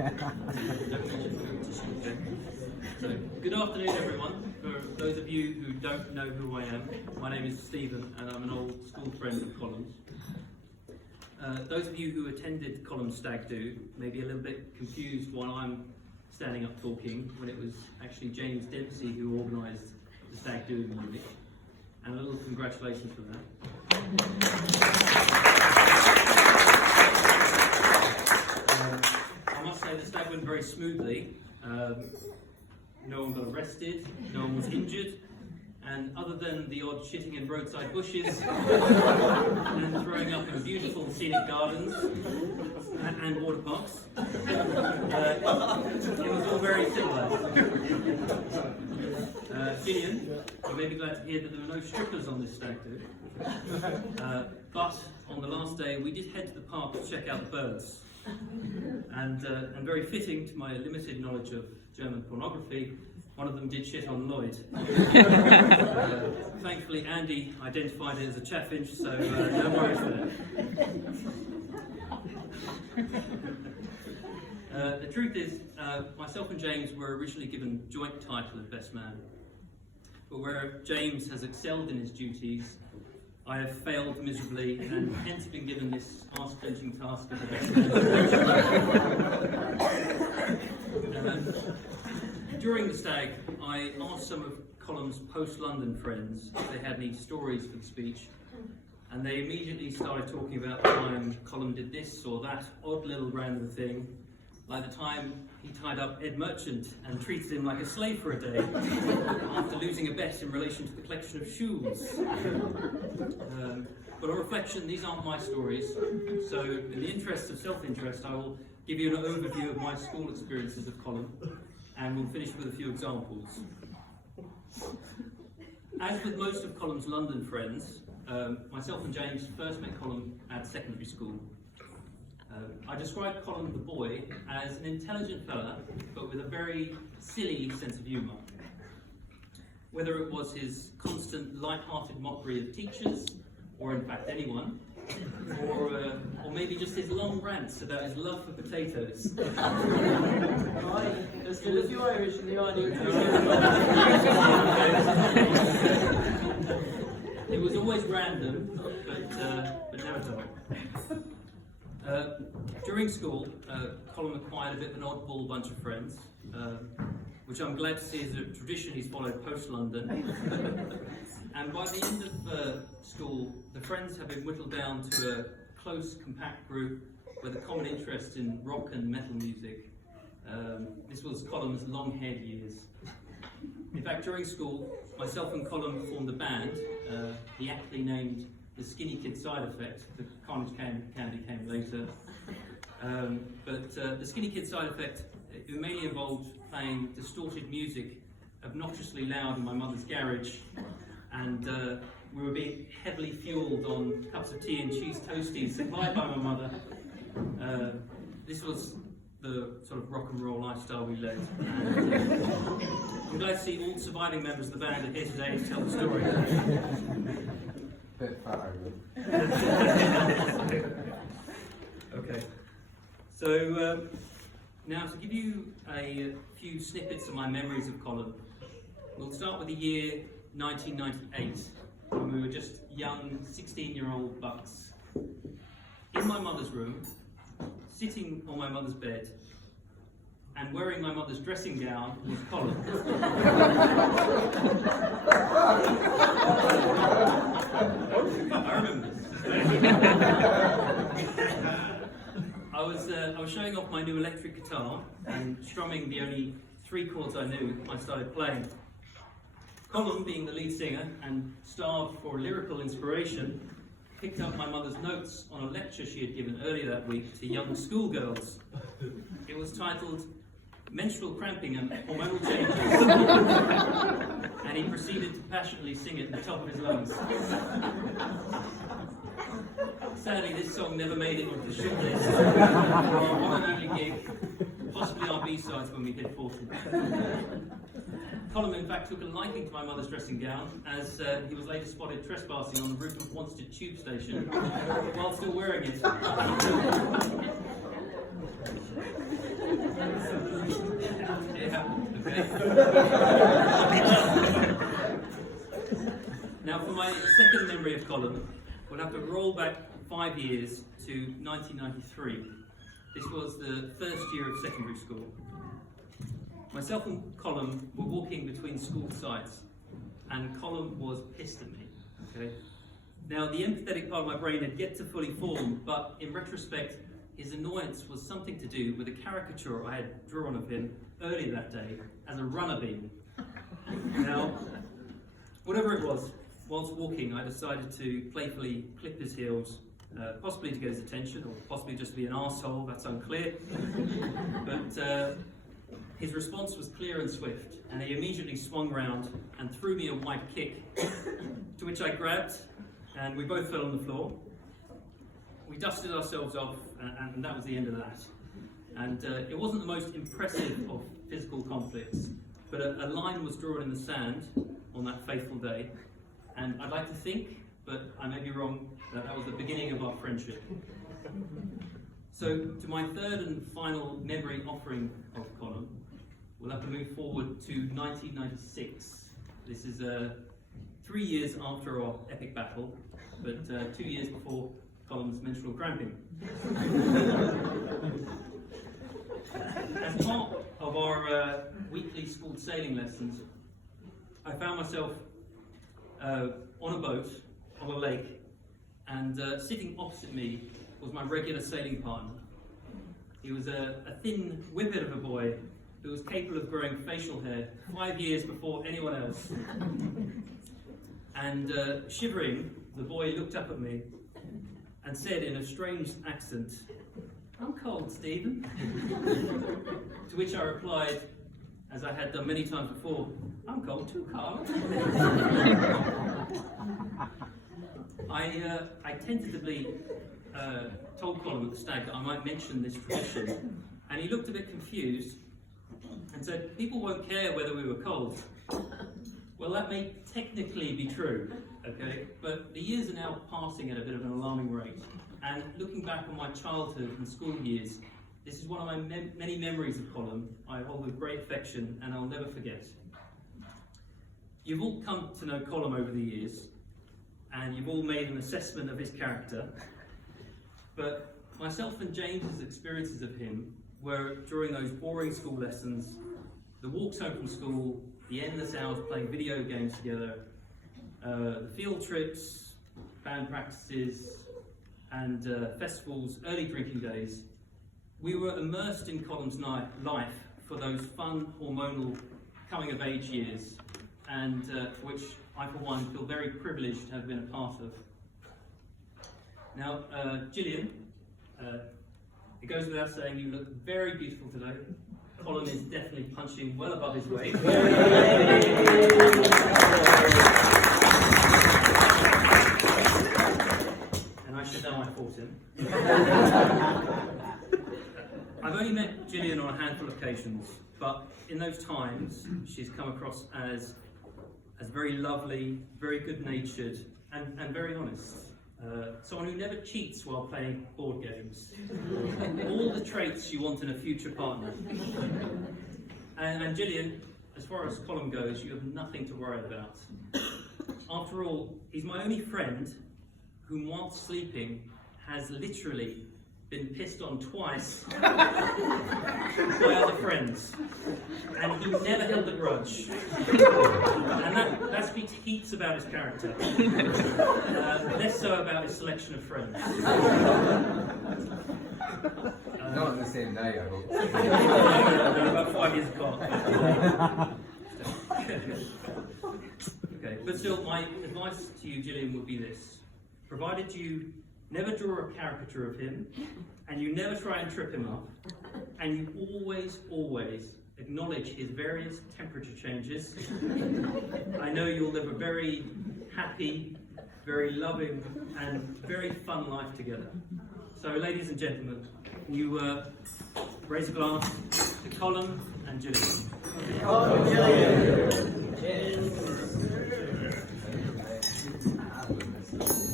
So, good afternoon, everyone. For those of you who don't know who I am, my name is Stephen, and I'm an old school friend of Colm's. Those of you who attended Colm's Stag Do may be a little bit confused while I'm standing up talking, when it was actually James Dempsey who organised the Stag Do in Munich. And a little congratulations for that. I must say the stag went very smoothly. No one got arrested, no one was injured, and other than the odd shitting in roadside bushes and throwing up in beautiful scenic gardens and water parks, it was all very civilized. Gillian, you may be glad to hear that there were no strippers on this stag do. But on the last day, we did head to the park to check out the birds. And very fitting to my limited knowledge of German pornography, one of them did shit on Lloyd. Thankfully, Andy identified it as a chaffinch, so no worries there. The truth is, myself and James were originally given joint title of best man. But where James has excelled in his duties, I have failed miserably and hence been given this arse-clenching task of the best man. During the stag, I asked some of Colm's post-London friends if they had any stories for the speech, and they immediately started talking about the time Colm did this or that odd little random thing, like the time he tied up Ed Merchant and treated him like a slave for a day after losing a bet in relation to the collection of shoes. But on reflection, these aren't my stories, so in the interest of self-interest, I will give you an overview of my school experiences of Colm, and we'll finish with a few examples. As with most of Colm's London friends, myself and James first met Colm at secondary school. I described Colm the boy as an intelligent fella, but with a very silly sense of humour. Whether it was his constant light-hearted mockery of teachers, or in fact anyone, or maybe just his long rants about his love for potatoes. There's still a few Irish in the audience. It was always random, but never dull. During school, Colm acquired a bit of an oddball bunch of friends, which I'm glad to see is a tradition he's followed post-London. And by the end of school, the friends have been whittled down to a close, compact group with a common interest in rock and metal music. This was Colm's long-haired years. In fact, during school, myself and Colm formed a band, the aptly named the Skinny Kid Side Effect. The Carnage Candy came later. But the Skinny Kid Side Effect, it mainly involved playing distorted music, obnoxiously loud in my mother's garage, and we were being heavily fueled on cups of tea and cheese toasties supplied by my mother. This was the sort of rock and roll lifestyle we led. And, I'm glad to see all the surviving members of the band are here today to tell the story. Okay, so now to give you a few snippets of my memories of Colm, we'll start with the year 1998, when we were just young 16-year-old bucks. In my mother's room, sitting on my mother's bed, and wearing my mother's dressing gown was Colm. I remember this. I was showing off my new electric guitar and strumming the only 3 chords I knew. I started playing. Colm, being the lead singer and starved for lyrical inspiration, picked up my mother's notes on a lecture she had given earlier that week to young schoolgirls. It was titled Menstrual Cramping and Hormonal Changes, and he proceeded to passionately sing it at the top of his lungs. Sadly, this song never made it onto the shortlist for our one and only gig, possibly our B-sides when we hit 40. Colm, in fact, took a liking to my mother's dressing gown, as he was later spotted trespassing on the roof of Wanstead tube station while still wearing it. Okay? Now, for my second memory of Colm, we'll have to roll back 5 years to 1993. This was the first year of secondary school. Myself and Colm were walking between school sites, and Colm was pissed at me. Okay? Now, the empathetic part of my brain had yet to fully form, but in retrospect, his annoyance was something to do with a caricature I had drawn of him earlier that day as a runner bee. Now, whatever it was, whilst walking, I decided to playfully clip his heels, possibly to get his attention, or possibly just to be an arsehole, that's unclear. But his response was clear and swift, and he immediately swung round and threw me a wide kick, to which I grabbed, and we both fell on the floor. We dusted ourselves off, and that was the end of that. And it wasn't the most impressive of physical conflicts, but a line was drawn in the sand on that fateful day, and I'd like to think, but I may be wrong, that was the beginning of our friendship. So, to my third and final memory offering of Colm, we'll have to move forward to 1996. This is 3 years after our epic battle, but 2 years before Colm's menstrual cramping. As part of our weekly school sailing lessons, I found myself on a boat on a lake, and sitting opposite me was my regular sailing partner. He was a thin whippet of a boy who was capable of growing facial hair 5 years before anyone else. And shivering, the boy looked up at me and said in a strange accent, "I'm cold, Stephen." To which I replied, as I had done many times before, "I'm cold too, Carl." I tentatively told Colm at the stag that I might mention this tradition, and he looked a bit confused and said, "People won't care whether we were cold." Well, that may technically be true, okay, but the years are now passing at a bit of an alarming rate, and looking back on my childhood and school years, this is one of my many memories of Colm I hold with great affection and I'll never forget. You've all come to know Colm over the years, and you've all made an assessment of his character, but myself and James's experiences of him were during those boring school lessons, the walks home from school, the endless hours playing video games together, the field trips, band practices, and festivals, early drinking days. We were immersed in Colm's life for those fun, hormonal, coming-of-age years, and which I, for one, feel very privileged to have been a part of. Now, Gillian, it goes without saying you look very beautiful today. Colm is definitely punching well above his weight. And I should know I fought him. I've only met Gillian on a handful of occasions, but in those times she's come across as very lovely, very good-natured, and very honest. Someone who never cheats while playing board games. All the traits you want in a future partner. And Gillian, as far as Colm goes, you have nothing to worry about. After all, he's my only friend whom, whilst sleeping, has literally been pissed on twice by other friends, and he never held a grudge, and that speaks heaps about his character, less so about his selection of friends. Not on the same day, I hope. They're about 5 years apart. Okay, but still, my advice to you, Gillian, would be this: provided you never draw a caricature of him, and you never try and trip him up, and you always acknowledge his various temperature changes, I know you'll live a very happy, very loving, and very fun life together. So, ladies and gentlemen, can you raise a glass to Colm and Gillian? Colm and Gillian. Cheers.